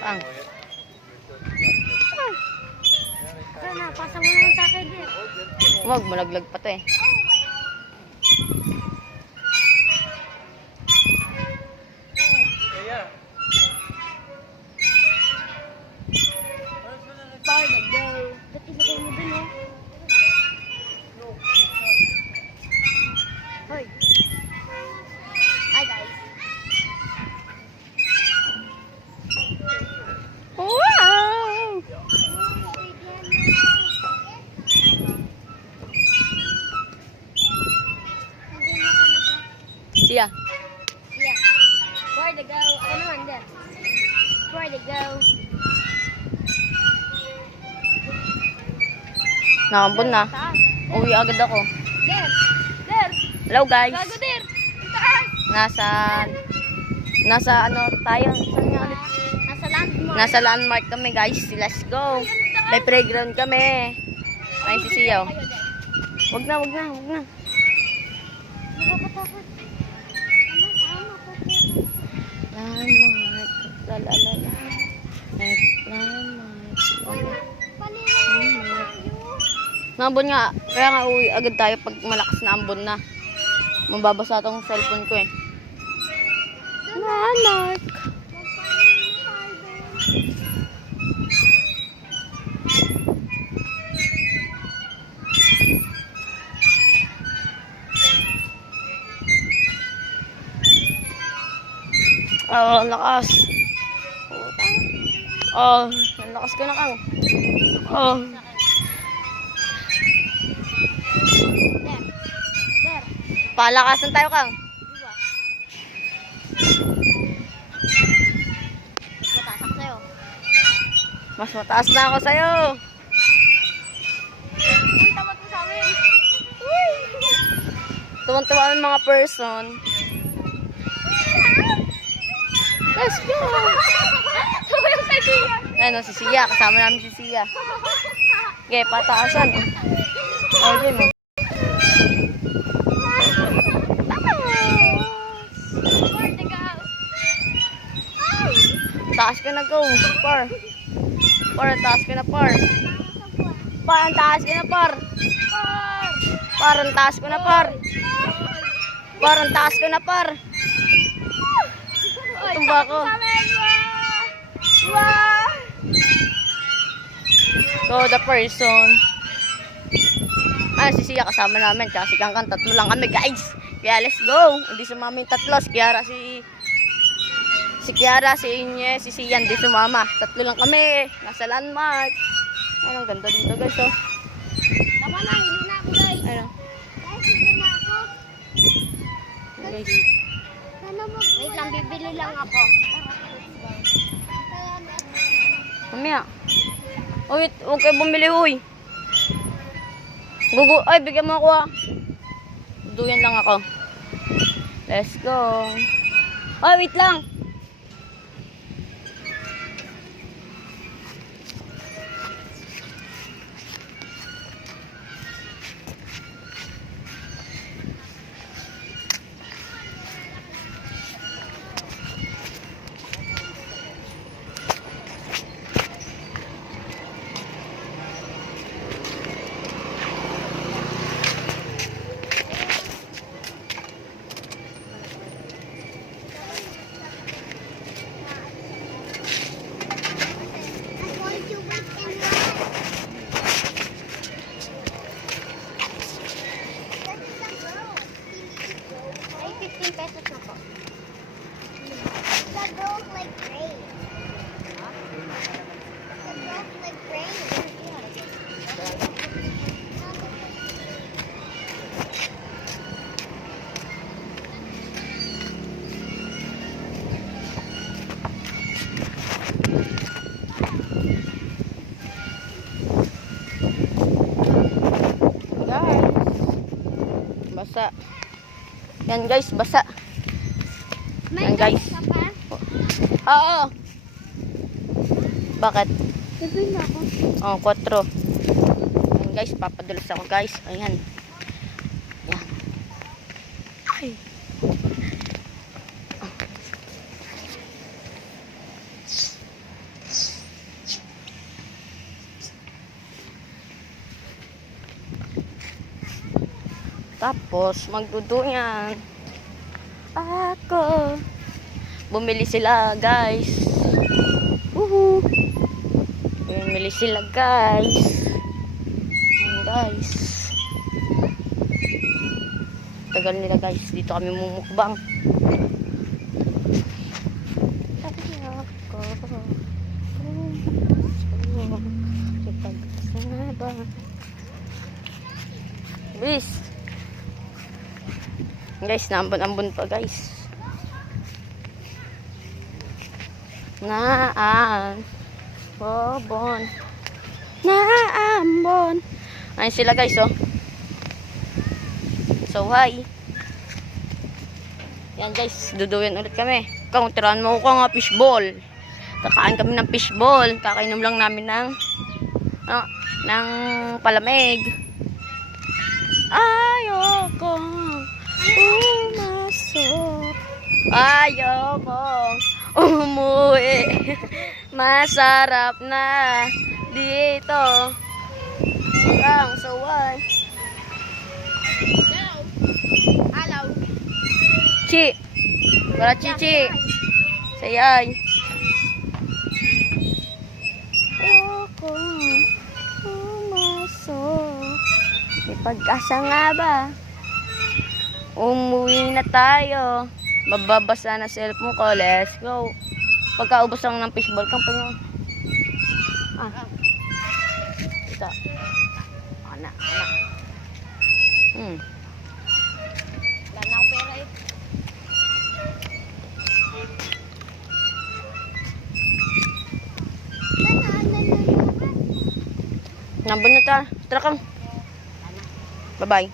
Pang. Sana, pasa mo naman sa akin din. Wag, malaglag pa to eh. Power the go. Ba't ilagay mo dun, oh? Hoy. Hi, guys. Wow! Siya. Yeah. Power the go. Ako naman din. Power the go. Nakambon na. Taas. Uwi agad ako. Der. Der. Hello guys. Gago, der. Taas. Nasa ano tayo? Saan nga ulit? Nasa landmark. Nasa landmark kami guys. Let's go. May playground kami. Ay si Siyaw. Wag na. Nakakatakot. Ano? Landmark. Lalalala. Landmark. Nambon nga. Kaya nga uwi agad tayo pag malakas na ambon na. Mababasa tong cellphone ko eh. Landmark. Oh, ang lakas. Oh, ang lakas ko na kang. Oh. Der. Der. Palakasan tayo kang. Diba? Matasak sa'yo. Mas mataas na ako sa'yo. Ang tawad mo sa amin. Tuwang-tuwa ang mga person. Let's go! Tuwa yung kay Sia. Ano, si Sia. Kasama namin si Sia. Okay, pataasan. Okay mo. Power the go. Taas ka na go. Par. Taas ka na par. Ang taas ka na par. Ang taas ko na par. Ang taas ko na par. Tumba ko. Wow! So, the person. Si Sia kasama namin. Tsaka si Kangkang. Tatlo lang kami, guys. Kaya let's go. Hindi sumama yung tatlo. Si Kiara, si Kiara, si Inye, si Sia. Hindi sumama. Tatlo lang kami. Nasa landmark. Ang ganda dito, guys. Oh. Tama na, hili na ako, guys. Ano? Guys, hili na ako. Guys. Wait lang, bibili lang ako. Mamaya. Oh, wait. Huwag kayo bumili, huy. Ay, bigyan mo ako, ah. Duyan lang ako. Let's go. Oh, wait lang. Ay, 15 pesos na po. The girls like rain. The girls like rain. Basa. Yan guys, basa. May Yan, guys. ka pa? Oo. Bakit? Bibili na ako. Oh, 4. Yan guys, papadulas ako guys. Ayan. Yan. Ay. Tapos, magduduyan. Ako. Bumili sila, guys. Woohoo! Bumili sila, guys. Ayan, guys. Tagal nila, guys. Dito kami mumukbang. Bilis. Guys, naambon-ambon pa, guys. Naambon. Naambon. Ayun sila, guys, oh. So, hi. Yan, guys. Duduyan ulit kami. Tirahan mo ko nga fishball. Kakain kami ng fishball. Kakainom lang namin ng palamig. Ayoko umasok. Ayoko umuwi. Masarap na dito. Ang saway. Alaw. Chi. Para chichi. Sayay. Ayoko umasok. May pag-asa nga ba? Umuwi na tayo. Mababasa na cellphone ko. Let's go. Pagkaubos lang ng fishball kang pa yun. Ito. Ana. Wala na ako pera eh. Nambun na ta. Tara kang. Bye-bye.